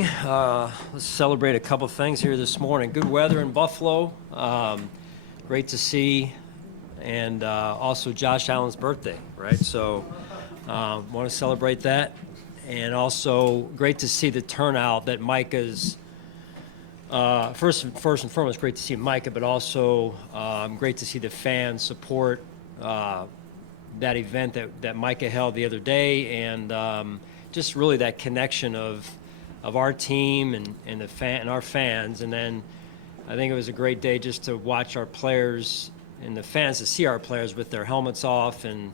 Let's celebrate a couple things here this morning. Good weather in Buffalo. Great to see. And also Josh Allen's birthday, right? So want to celebrate that. And also great to see the turnout that Micah's, first and foremost, great to see Micah, but also great to see the fans support that event that Micah held the other day, and just really that connection of our team and our fans. And then I think it was a great day just to watch our players and the fans, to see our players with their helmets off and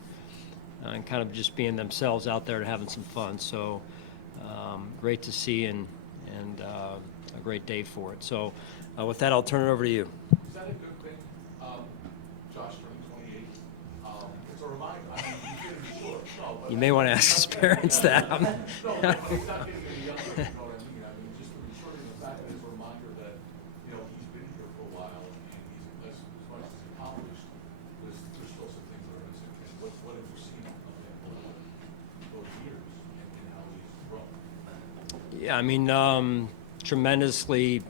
kind of just being themselves out there and having some fun. So great to see and a great day for it. So with that, I'll turn it over to you. Is that a good thing? Josh turning 28. It's a reminder. I mean, he's getting short. No, but You may want to ask his parents that. no, but he's not getting any younger. You know what I mean? I mean, just to be sure in the fact that it's a reminder that, you know, he's been here for a while and he's, as much as he's accomplished, there's still some things that are missing. And what have you seen of him over those years and how he's grown? Yeah, I mean, tremendously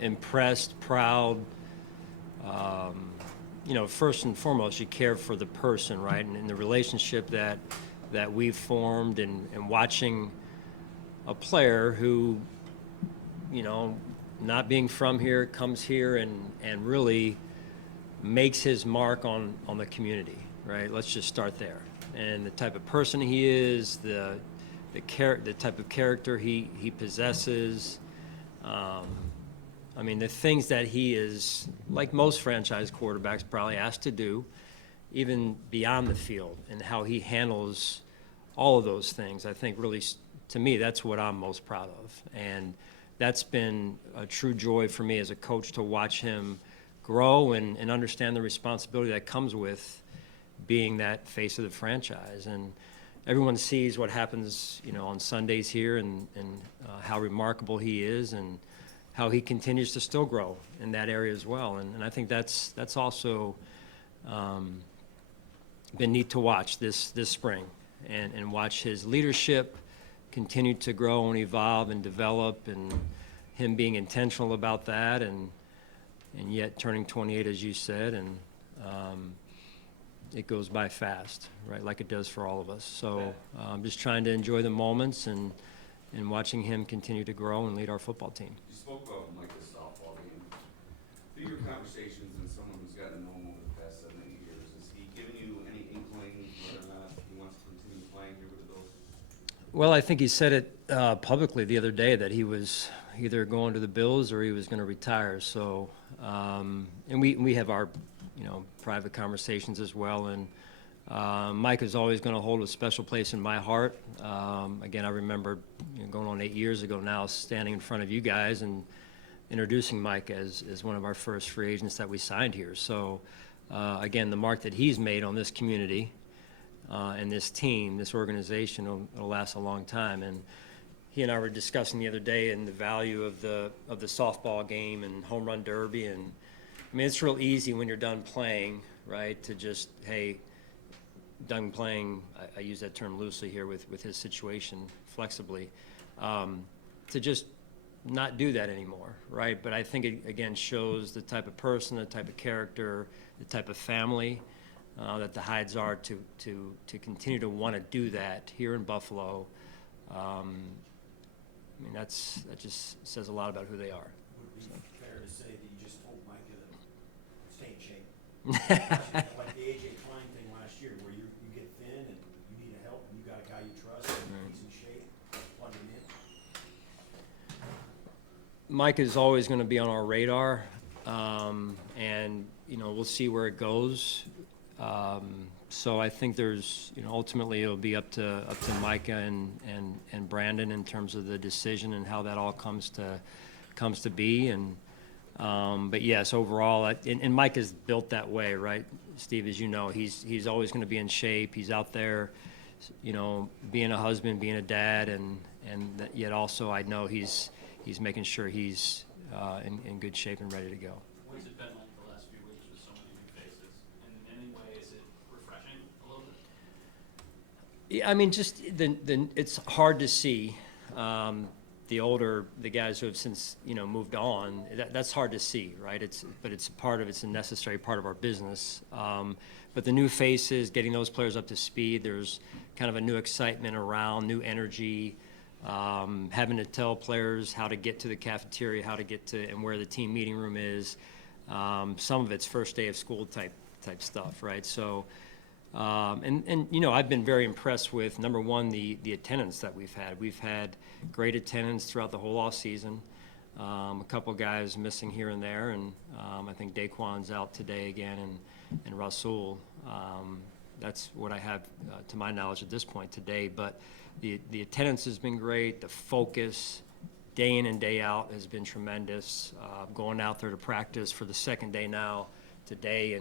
impressed, proud. You know, first and foremost, you care for the person, right? And the relationship that we've formed, and watching a player who, you know, not being from here, comes here and really makes his mark on the community, right? Let's just start there. And the type of person he is, the type of character he possesses. I mean, the things that he is, like most franchise quarterbacks, probably asked to do, even beyond the field, and how he handles all of those things. I think really, to me, that's what I'm most proud of. And that's been a true joy for me as a coach, to watch him grow and understand the responsibility that comes with being that face of the franchise. And everyone sees what happens, you know, on Sundays here, and how remarkable he is, and how he continues to still grow in that area as well. And I think that's also been neat to watch this spring, and watch his leadership continue to grow and evolve and develop, and him being intentional about that, and yet turning 28, as you said, and it goes by fast, right, like it does for all of us. So I'm just trying to enjoy the moments and watching him continue to grow and lead our football team. You spoke about Micah's softball game. Through your conversations and someone who's gotten to know him over the past 7 years, has he given you any inkling whether or not he wants to continue playing here with the Bills? Well, I think he said it publicly the other day, that he was either going to the Bills or he was going to retire. So, and we have our, you know, private conversations as well. And Mike is always going to hold a special place in my heart. Again, I remember, you know, going on 8 years ago now, standing in front of you guys and introducing Mike as one of our first free agents that we signed here. So, again, the mark that he's made on this community and this team, this organization, will last a long time. And he and I were discussing the other day and the value of the softball game and home run derby. And I mean, it's real easy when you're done playing, right, to just, hey, done playing, I use that term loosely here with his situation, flexibly, to just not do that anymore, right? But I think it, again, shows the type of person, the type of character, the type of family that the Hydes are to continue to want to do that here in Buffalo. I mean, that just says a lot about who they are. Would it be fair to say that you just told Micah to stay in shape? Like the A.J. Klein thing last year, where you get thin and you need help, and you got a guy you trust, and he's in shape, plug him in. Mike is always going to be on our radar, and, you know, we'll see where it goes. So I think there's, you know, ultimately it'll be up to Micah and Brandon in terms of the decision and how that all comes to be. And but yes, overall, and Mike is built that way, right, Steve? As you know, he's always going to be in shape. He's out there, you know, being a husband, being a dad, and yet also I know he's making sure he's in good shape and ready to go. What's it been like the last few weeks with so many new faces? And in any way, is it refreshing a little bit? Yeah, I mean, just it's hard to see the guys who have since, moved on, that's hard to see, right? But it's a necessary part of our business. But the new faces, getting those players up to speed, there's kind of a new excitement around, new energy, having to tell players how to get to the cafeteria, how to get to, and where the team meeting room is. Some of it's first day of school type stuff, right? So, I've been very impressed with, number one, the attendance that we've had. We've had great attendance throughout the whole off season. A couple guys missing here and there, and I think Daquan's out today again, and Rasul. That's what I have to my knowledge at this point today. But the attendance has been great. The focus, day in and day out, has been tremendous. Going out there to practice for the second day now today,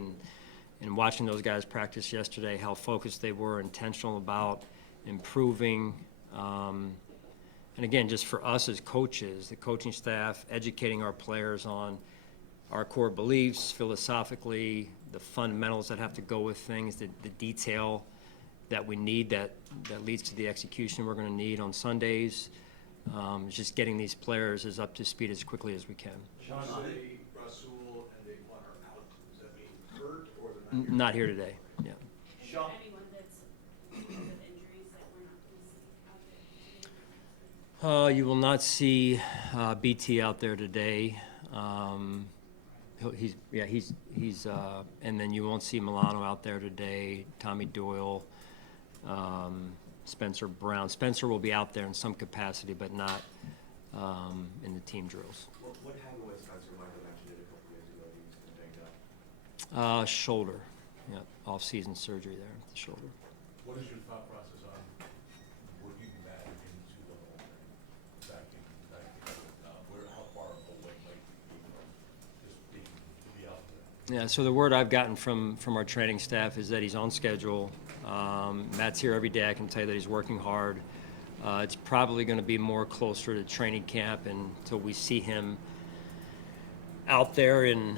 and watching those guys practice yesterday, how focused they were, intentional about improving. And again, just for us as coaches, the coaching staff, educating our players on our core beliefs philosophically, the fundamentals that have to go with things, the detail that we need that leads to the execution we're going to need on Sundays. Just getting these players as up to speed as quickly as we can. Sean, say Rasul and Daquan are out. Does that mean hurt or they're Not here today, yeah. Is there anyone that's with injuries that we're not going to see out there? You will not see BT out there today. He's and then you won't see Milano out there today. Tommy Doyle, Spencer Brown. Spencer will be out there in some capacity, but not in the team drills. What happened with Spencer? Michael mentioned it a couple years ago. He's been banged up. Shoulder, yeah, off-season surgery there, the shoulder. What is your thought process on working that into the whole thing? How far away might you be from just being to be out there? Yeah, so the word I've gotten from our training staff is that he's on schedule. Matt's here every day. I can tell you that he's working hard. It's probably going to be more closer to training camp until we see him out there, and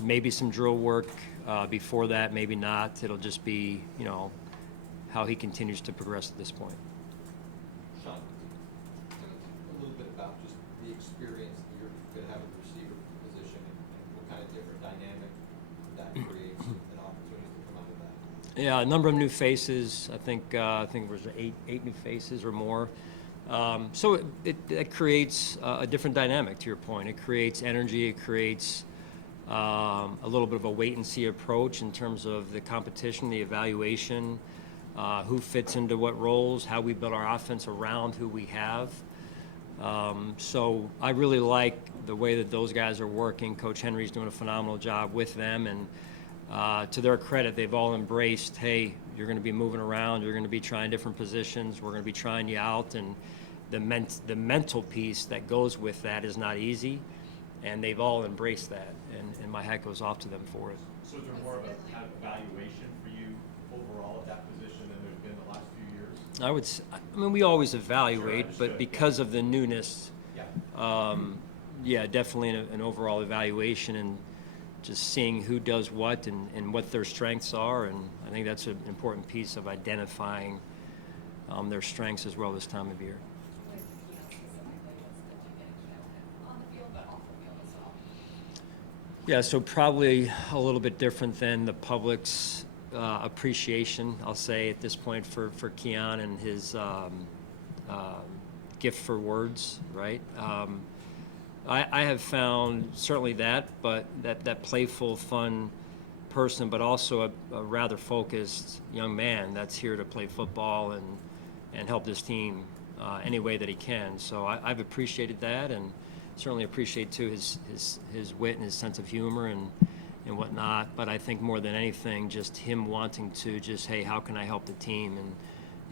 maybe some drill work before that, maybe not. It'll just be how he continues to progress at this point. Sean, tell us a little bit about just the experience that you're going to have at the receiver position and what kind of different dynamic that creates and opportunities to come out of that. Yeah, a number of new faces. I think it was eight new faces or more. So it creates a different dynamic, to your point. It creates energy. It creates a little bit of a wait-and-see approach in terms of the competition, the evaluation, who fits into what roles, how we build our offense around who we have. So I really like the way that those guys are working. Coach Henry's doing a phenomenal job with them, and to their credit, they've all embraced, hey, you're going to be moving around, you're going to be trying different positions, we're going to be trying you out, and the mental piece that goes with that is not easy, and they've all embraced that, and my hat goes off to them for it. So is there more of a kind of evaluation for you overall at that position than there's been the last few years? I mean, we always evaluate, Sure, understood, but because of the newness, Yeah. definitely an overall evaluation and just seeing who does what and what their strengths are, and I think that's an important piece of identifying their strengths as well this time of year. On the field, but off the field as well. Yeah, so probably a little bit different than the public's appreciation, I'll say, at this point for Keon and his gift for words, right? I have found certainly that, but that playful, fun person, but also a rather focused young man that's here to play football and help this team any way that he can. So I've appreciated that, and certainly appreciate too his wit and his sense of humor and whatnot. But I think more than anything, just him wanting to just, hey, how can I help the team,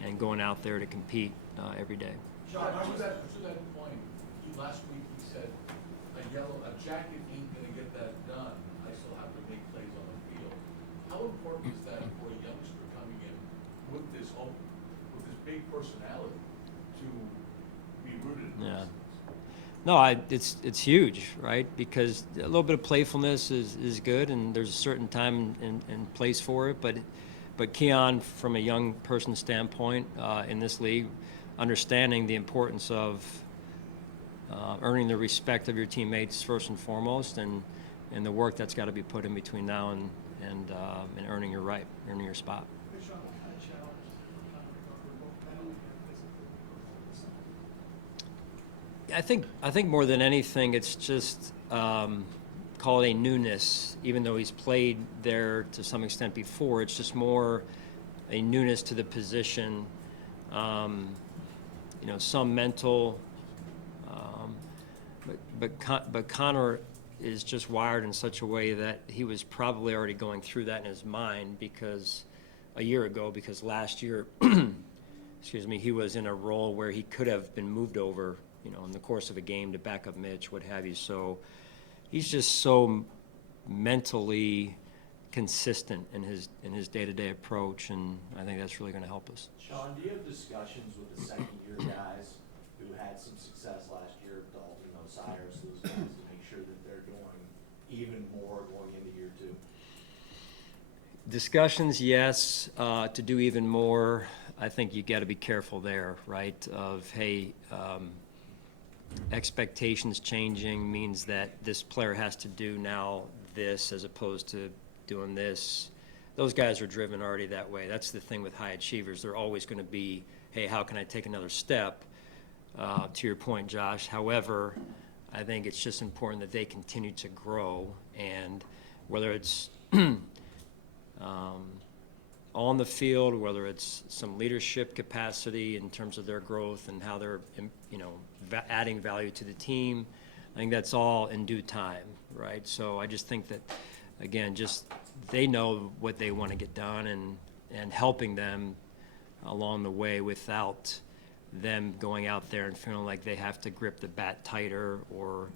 and going out there to compete every day. Sean, to that point, last week he said, a jacket ain't gonna get that done, I still have to make plays on the field. How important is that for a youngster coming in with this big personality to be rooted in Yeah. those things? No, it's huge, right? Because a little bit of playfulness is good, and there's a certain time and place for it. But Keon, from a young person standpoint in this league, understanding the importance of earning the respect of your teammates first and foremost, and the work that's got to be put in between now and earning your right, earning your spot. Hey, Sean, what kind of challenges for Connor recovery, both mentally and physically? I think more than anything, it's just call it a newness. Even though he's played there to some extent before, it's just more a newness to the position. Some mental, but Connor is just wired in such a way that he was probably already going through that in his mind because last year, excuse me, he was in a role where he could have been moved over, in the course of a game to back up Mitch, what have you. So he's just so mentally consistent in his day-to-day approach, and I think that's really going to help us. Sean, do you have discussions with the second-year guys who had some success last year, Dalton, Cyrus, those guys, to make sure that they're doing even more going into year two? Discussions, yes. To do even more, I think you got to be careful there, right? Of, hey, expectations changing means that this player has to do now this as opposed to doing this. Those guys are driven already that way. That's the thing with high achievers. They're always going to be, hey, how can I take another step? To your point, Josh. However, I think it's just important that they continue to grow, and whether it's on the field, whether it's some leadership capacity in terms of their growth and how they're, adding value to the team, I think that's all in due time, right? So I just think that, again, just they know what they want to get done, and helping them along the way without them going out there and feeling like they have to grip the bat tighter or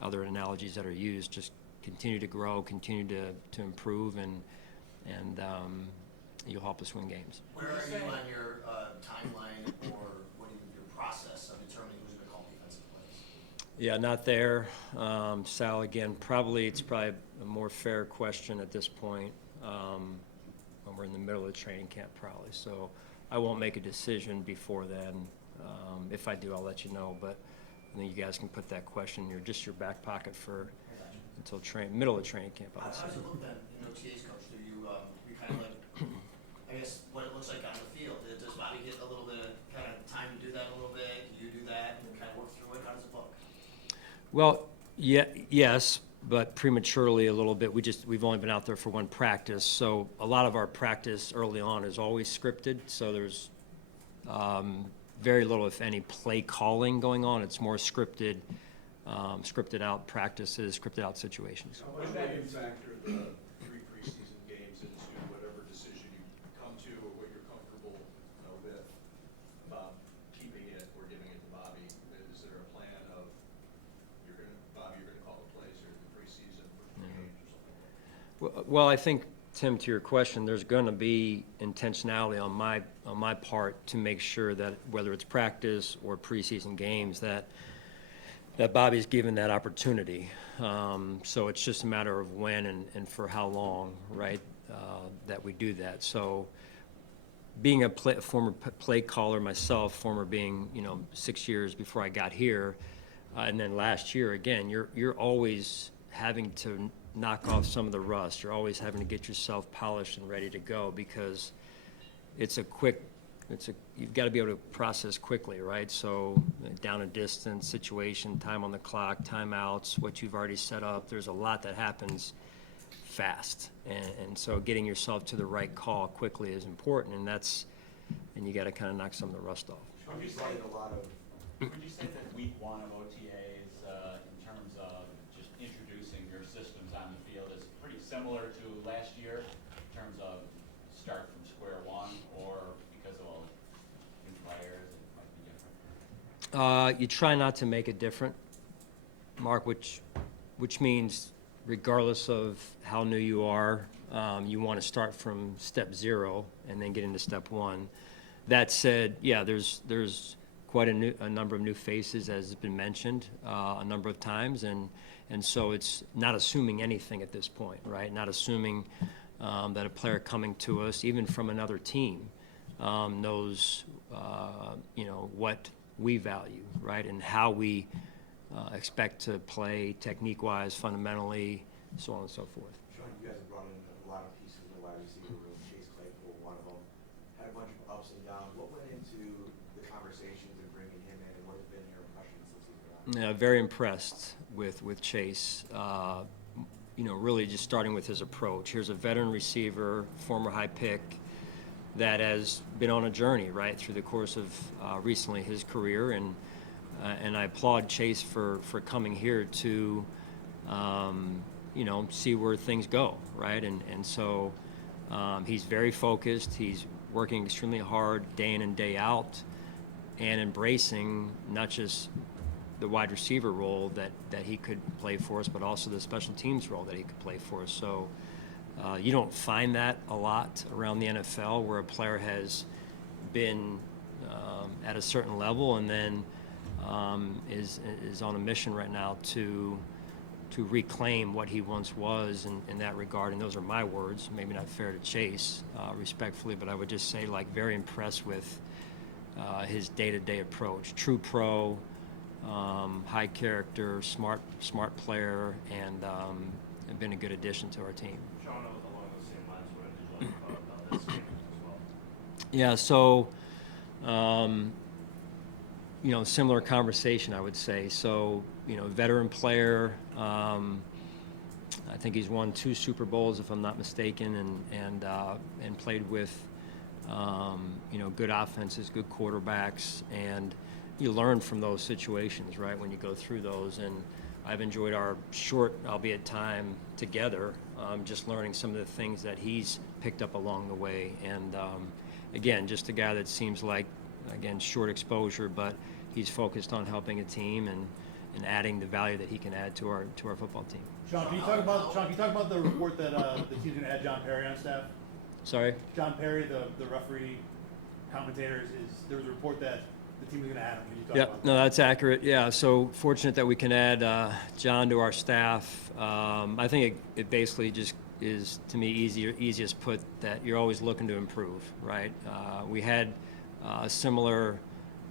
other analogies that are used. Just continue to grow, continue to improve, and you'll help us win games. Where are you on your timeline or your process of determining who's going to call defensive plays? Yeah, not there. Sal, again, it's probably a more fair question at this point when we're in the middle of training camp probably. So I won't make a decision before then. If I do, I'll let you know. But I think you guys can put that question in your back pocket until middle of training camp. How does it look then in OTAs, Coach? Do you kind of like, I guess, what it looks like on the field? Does Bobby get a little bit of kind of time to do that a little bit? Do you do that and kind of work through it? How does it look? Well, yes, but prematurely a little bit. We've only been out there for one practice, so a lot of our practice early on is always scripted. So there's very little, if any, play calling going on. It's more scripted out practices, scripted out situations. How much do you factor the 3 preseason games into whatever decision you come to or what you're comfortable with about keeping it or giving it to Bobby? Is there a plan of Bobby, you're gonna call the plays here in the preseason for 2 games or something like that? Well, I think, Tim, to your question, there's going to be intentionality on my part to make sure that whether it's practice or preseason games that Bobby's given that opportunity. So it's just a matter of when and for how long, right, that we do that. So being a former play caller myself, former being 6 years before I got here, and then last year again, you're always having to knock off some of the rust. You're always having to get yourself polished and ready to go because you've got to be able to process quickly, right? So down and distance, situation, time on the clock, timeouts, what you've already set up. There's a lot that happens fast, and so getting yourself to the right call quickly is important, and you got to kind of knock some of the rust off. Would you say that week 1 of OTAs, in terms of just introducing your systems on the field, is pretty similar to last year in terms of start from square one, or because of all new players, it might be different? You try not to make it different, Mark, which means regardless of how new you are, you want to start from step 0 and then get into step 1. That said, yeah, there's quite a number of new faces, as has been mentioned a number of times, and so it's not assuming anything at this point, right? Not assuming that a player coming to us, even from another team, knows, what we value, right, and how we expect to play technique-wise, fundamentally, so on and so forth. Sean, you guys have brought in a lot of pieces in the wide receiver room. Chase Claypool, one of them, had a bunch of ups and downs. What went into the conversations and bringing him in, and what has been your impressions since he's been on? Yeah, very impressed with Chase. Really just starting with his approach. Here's a veteran receiver, former high pick, that has been on a journey, right, through the course of recently his career, and I applaud Chase for coming here to, see where things go, right, and so he's very focused. He's working extremely hard day in and day out, and embracing not just the wide receiver role that he could play for us, but also the special teams role that he could play for us. So you don't find that a lot around the NFL, where a player has been at a certain level and then is on a mission right now to reclaim what he once was in that regard. And those are my words, maybe not fair to Chase, respectfully, but I would just say, like, very impressed with his day-to-day approach. True pro, high character, smart player, and been a good addition to our team. Sean, along those same lines, what did you like about this game as well? Yeah, so, similar conversation, I would say. So, veteran player. I think he's won 2 Super Bowls, if I'm not mistaken, and played with, good offenses, good quarterbacks, and you learn from those situations, right, when you go through those. And I've enjoyed our short, albeit time together, just learning some of the things that he's picked up along the way. And again, just a guy that seems like, again, short exposure, but he's focused on helping a team and adding the value that he can add to our football team. Sean, can you talk about the report that the team's gonna add John Perry on staff? Sorry? John Perry, the referee commentator, there was a report that the team was gonna add him. Can you talk Yeah, about no, that's accurate. Yeah, so fortunate that we can add John to our staff. I think it basically just is, to me, easiest put, that you're always looking to improve, right? We had a similar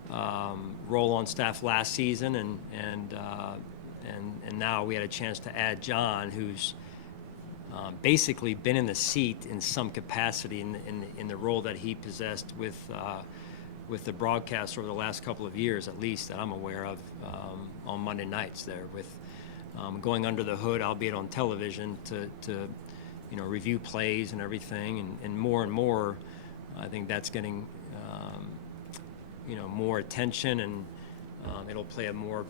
role on staff last season, and now we had a chance to add John, who's basically been in the seat in some capacity in the role that he possessed with the broadcast over the last couple of years, at least, that I'm aware of, on Monday nights there, with going under the hood, albeit on television, to review plays and everything, and more, I think that's getting more attention, and it'll play a more,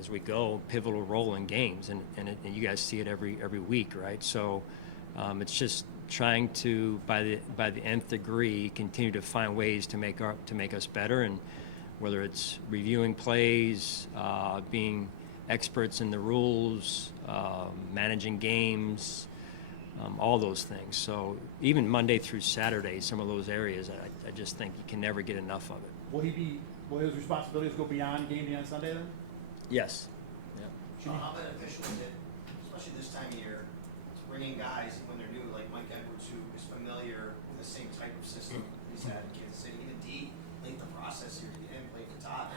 as we go, pivotal role in games, and you guys see it every week, right? So it's just trying to, by the nth degree, continue to find ways to make us better, and whether it's reviewing plays, being experts in the rules, managing games, all those things. So even Monday through Saturday, some of those areas, I just think you can never get enough of it. Will his responsibilities go beyond game day on Sunday then? Yes. Yeah. Sean, how beneficial is it, especially this time of year, to bring in guys when they're new, like Mike Edwards, who is familiar with the same type of system he's had in Kansas City, even D, late in the process here to get him, playing for Todd,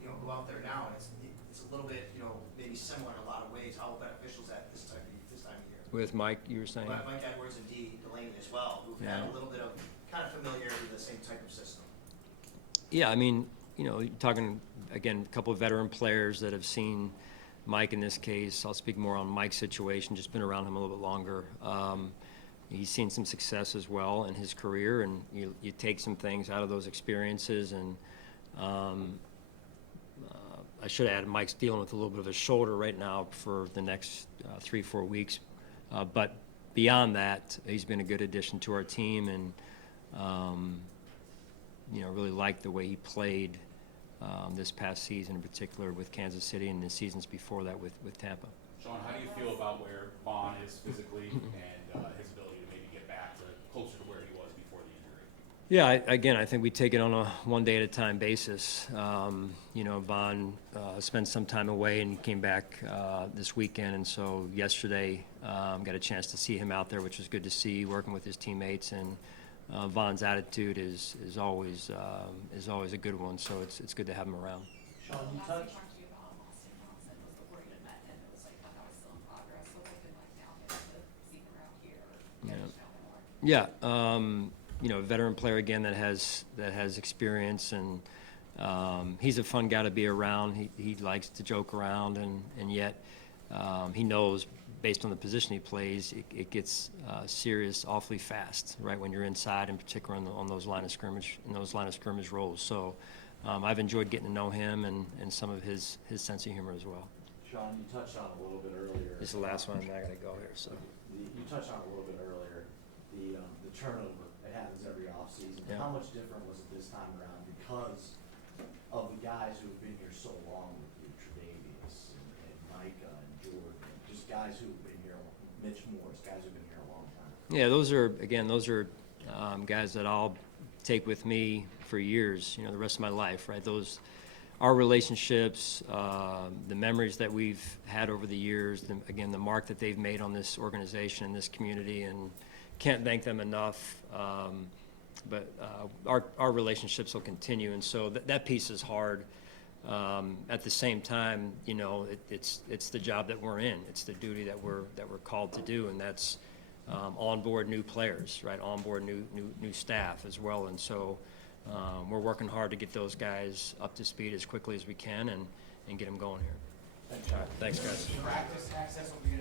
go out there now, and it's a little bit, maybe similar in a lot of ways. How beneficial is that this time of year? With Mike, you were saying? Mike Edwards and D Delaney as well, who've had a little bit of kind of familiarity with the same type of system. Yeah, I mean, you're talking, again, a couple of veteran players that have seen Mike in this case. I'll speak more on Mike's situation, just been around him a little bit longer. He's seen some success as well in his career, and you take some things out of those experiences. And I should add, Mike's dealing with a little bit of a shoulder right now for the next 3-4 weeks. But beyond that, he's been a good addition to our team, and really liked the way he played this past season, in particular with Kansas City, and the seasons before that with Tampa. Sean, how do you feel about where Vaughn is physically and his ability to maybe get back to closer to where he was before the injury? Yeah, I think we take it on a one-day-at-a-time basis. Vaughn spent some time away and came back this weekend, and so yesterday got a chance to see him out there, which was good to see, working with his teammates, and Von's attitude is always a good one. So it's good to have him around. Sean, you Last touched, we talked to you about Austin Johnson was before you had met him, it was like, that was still in progress, so what's it like now, getting to see him around here, or Yeah. getting to know him more? Yeah, a veteran player again that has experience, and he's a fun guy to be around. He likes to joke around, and yet he knows based on the position he plays, it gets serious awfully fast, right when you're inside, in particular on those line of scrimmage roles. So I've enjoyed getting to know him and some of his sense of humor as well. Sean, you touched on it a little bit earlier. This is the last one. I gotta go here. So You touched on it a little bit earlier, the turnover, it happens every offseason. Yeah. How much different was it this time around because of the guys who've been here so long with you, Tre'Davious and Micah and Jordan, just guys who've been here, Mitch Morris, guys who've been here a long time? yeah, those are guys that I'll take with me for years, the rest of my life, right? Our relationships, the memories that we've had over the years, the mark that they've made on this organization and this community, and can't thank them enough. But our relationships will continue, and so that piece is hard. At the same time, it's the job that we're in. It's the duty that we're called to do, and that's onboard new players, right? Onboard new staff as well, and so we're working hard to get those guys up to speed as quickly as we can and get them going here. Thanks, Sean. Thanks, guys. Practice access will be